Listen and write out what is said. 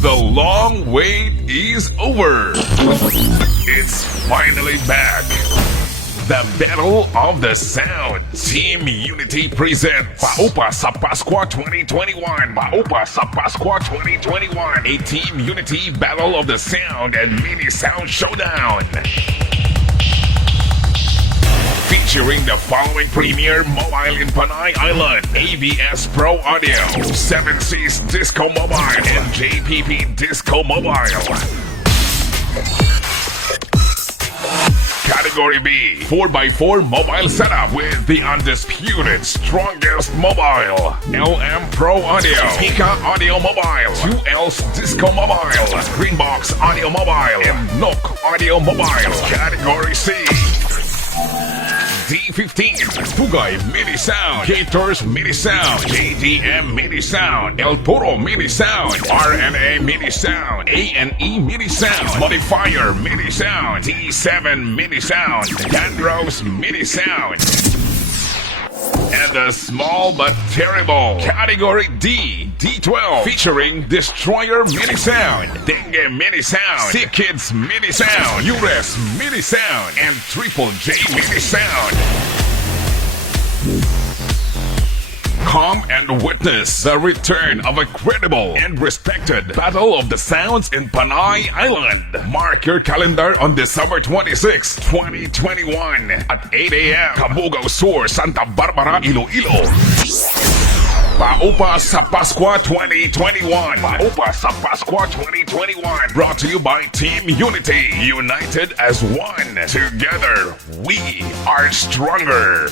The long wait is over. It's finally back. The Battle of the Sound. Team Unity presents Paupas sa Paskwa 2021. Paupas sa Paskwa 2021. A Team Unity Battle of the Sound and Minisounds Showdown. Featuring the following premier mobile in Panay Island: ABS Pro Audio, 7 Seas Disco Mobile, and JPP Disco Mobile. Category B, 4x4 mobile setup with the undisputed strongest mobile: LM Pro Audio, Pika Audio Mobile, 2Ls Disco Mobile, Greenbox Audio Mobile, and Nook Audio Mobile. Category C, D15, Pugay Mini Sound, Gators Mini Sound, JDM Mini Sound, El Puro Mini Sound, RNA Mini Sound, A&E Mini Sound, Modifier Mini Sound, T7 Mini Sound, Dandros Mini Sound. And the small but terrible Category D, D12, featuring Destroyer Mini Sound, Dengue Mini Sound, Sea Kids Mini Sound, Ures Mini Sound, and Triple J Mini Sound. Come and witness the return of a credible and respected Battle of the Sounds in Panay Island. Mark your calendar on December 26, 2021 at 8 a.m. Cabugao Sur, Santa Barbara, Iloilo. Paupas sa Paskwa 2021. Paupas sa Paskwa 2021. Brought to you by Team Unity. United as one. Together, we are stronger.